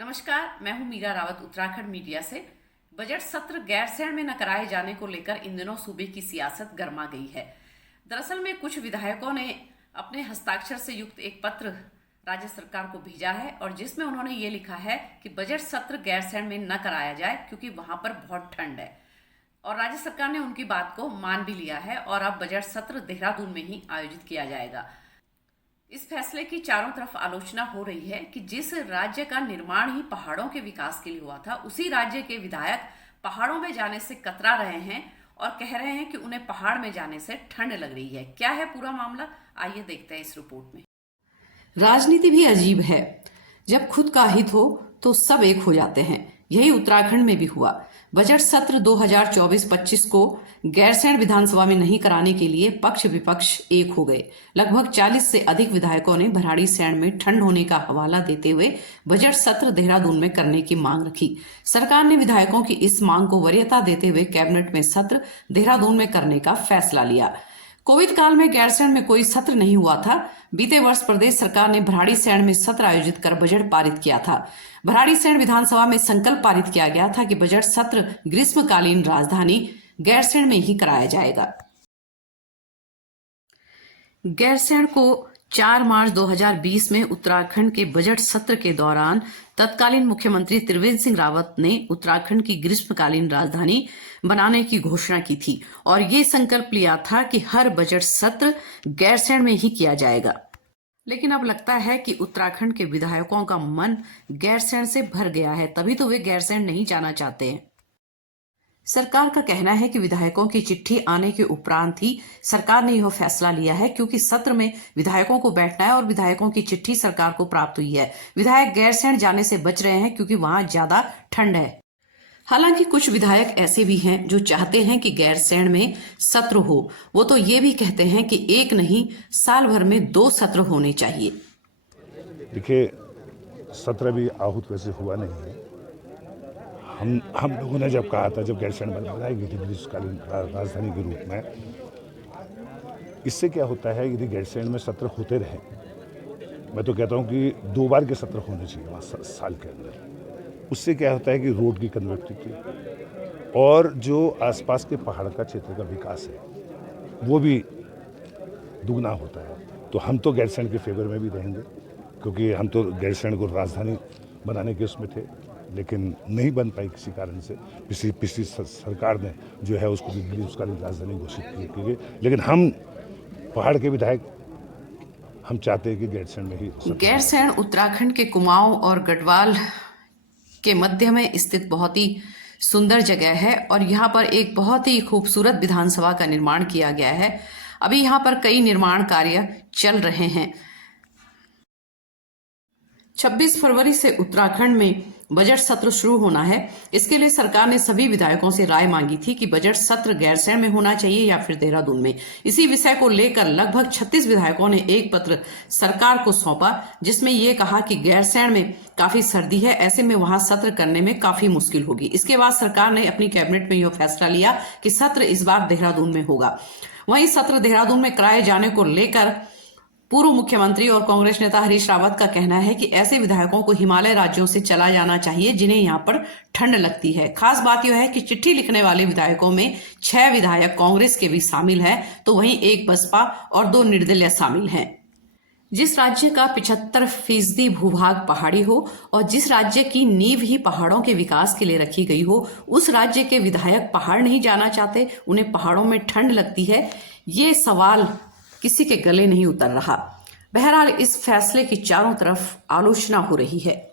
नमस्कार, मैं हूं मीरा रावत उत्तराखंड मीडिया से। बजट सत्र गैरसैंण में न कराए जाने को लेकर इन दिनों सूबे की सियासत गर्मा गई है। दरअसल में कुछ विधायकों ने अपने हस्ताक्षर से युक्त एक पत्र राज्य सरकार को भेजा है और जिसमें उन्होंने ये लिखा है कि बजट सत्र गैरसैंण में न कराया जाए क्योंकि वहां पर बहुत ठंड है। और राज्य सरकार ने उनकी बात को मान भी लिया है और अब बजट सत्र देहरादून में ही आयोजित किया जाएगा। इस फैसले की चारों तरफ आलोचना हो रही है कि जिस राज्य का निर्माण ही पहाड़ों के विकास के लिए हुआ था, उसी राज्य के विधायक पहाड़ों में जाने से कतरा रहे हैं और कह रहे हैं कि उन्हें पहाड़ में जाने से ठंड लग रही है। क्या है पूरा मामला, आइए देखते हैं इस रिपोर्ट में। राजनीति भी अजीब है, जब खुद का हित हो तो सब एक हो जाते हैं। यही उत्तराखंड में भी हुआ। बजट सत्र 2024-25 को गैरसैंण विधानसभा में नहीं कराने के लिए पक्ष विपक्ष एक हो गए। लगभग 40 से अधिक विधायकों ने भराड़ीसैंण में ठंड होने का हवाला देते हुए बजट सत्र देहरादून में करने की मांग रखी। सरकार ने विधायकों की इस मांग को वरीयता देते हुए कैबिनेट में सत्र देहरादून में करने का फैसला लिया। कोविड काल में गैरसैंण में कोई सत्र नहीं हुआ था। बीते वर्ष प्रदेश सरकार ने भराड़ीसैंण में सत्र आयोजित कर बजट पारित किया था। भराड़ीसैंण विधानसभा में संकल्प पारित किया गया था कि बजट सत्र ग्रीष्मकालीन राजधानी गैरसैंण में ही कराया जाएगा। गैरसैंण को 4 मार्च 2020 में उत्तराखंड के बजट सत्र के दौरान तत्कालीन मुख्यमंत्री त्रिवेंद्र सिंह रावत ने उत्तराखंड की ग्रीष्मकालीन राजधानी बनाने की घोषणा की थी और ये संकल्प लिया था कि हर बजट सत्र गैरसैंण में ही किया जाएगा। लेकिन अब लगता है कि उत्तराखंड के विधायकों का मन गैरसैंण से भर गया है, तभी तो वे गैरसैंण नहीं जाना चाहते हैं। सरकार का कहना है कि विधायकों की चिट्ठी आने के उपरांत ही सरकार ने यह फैसला लिया है, क्योंकि सत्र में विधायकों को बैठना है और विधायकों की चिट्ठी सरकार को प्राप्त हुई है। विधायक गैरसैंण जाने से बच रहे हैं क्योंकि वहां ज्यादा ठंड है। हालांकि कुछ विधायक ऐसे भी हैं जो चाहते हैं कि गैरसैंण में सत्र हो। वो तो ये भी कहते हैं कि एक नहीं, साल भर में 2 सत्र होने चाहिए। देखिए, सत्र भी आहूत वैसे हुआ नहीं है। हम लोगों ने जब कहा था, जब गैरसैंण बनाई गई थी ग्रीष्मकालीन राजधानी के रूप में, इससे क्या होता है, यदि गैरसैंण में सत्र होते रहे, मैं तो कहता हूँ कि 2 बार के सत्र होने चाहिए वहाँ साल के अंदर। उससे क्या होता है कि रोड की कनेक्टिविटी और जो आसपास के पहाड़ का क्षेत्र का विकास है वो भी दुगना होता है। तो हम तो गैरसैंण के फेवर में भी रहेंगे, क्योंकि हम तो गैरसैंण को राजधानी बनाने के उसमें थे, लेकिन नहीं बन पाई किसी कारण से। पिछली सरकार ने जो है उसको भी उसका राजधानी घोषित की। लेकिन हम पहाड़ के विधायक हम चाहते हैं कि गैरसैंण में ही। गैरसैंण उत्तराखंड के कुमाऊं और गढ़वाल के मध्य में स्थित बहुत ही सुंदर जगह है और यहाँ पर एक बहुत ही खूबसूरत विधानसभा का निर्माण किया गया है। अभी यहाँ पर कई निर्माण कार्य चल रहे हैं। 26 फरवरी से उत्तराखंड में बजट सत्र शुरू होना है। इसके लिए सरकार ने सभी विधायकों से राय मांगी थी कि बजट सत्र गैरसैंण में होना चाहिए या फिर देहरादून में। इसी विषय को लेकर लगभग 36 विधायकों ने एक पत्र सरकार को सौंपा, जिसमें यह कहा कि गैरसैंण में काफी सर्दी है, ऐसे में वहां सत्र करने में काफी मुश्किल होगी। इसके बाद सरकार ने अपनी कैबिनेट में यह फैसला लिया कि सत्र इस बार देहरादून में होगा। वहीं सत्र देहरादून में कराए जाने को लेकर पूर्व मुख्यमंत्री और कांग्रेस नेता हरीश रावत का कहना है कि ऐसे विधायकों को हिमालय राज्यों से चला जाना चाहिए जिन्हें यहाँ पर ठंड लगती है। खास बात यह है कि चिट्ठी लिखने वाले विधायकों में 6 विधायक कांग्रेस के भी शामिल हैं, तो वहीं 1 बसपा और 2 निर्दलीय शामिल हैं। जिस राज्य का 75% भूभाग पहाड़ी हो और जिस राज्य की नींव ही पहाड़ों के विकास के लिए रखी गई हो, उस राज्य के विधायक पहाड़ नहीं जाना चाहते, उन्हें पहाड़ों में ठंड लगती है, ये सवाल किसी के गले नहीं उतर रहा। बहरहाल इस फैसले की चारों तरफ आलोचना हो रही है।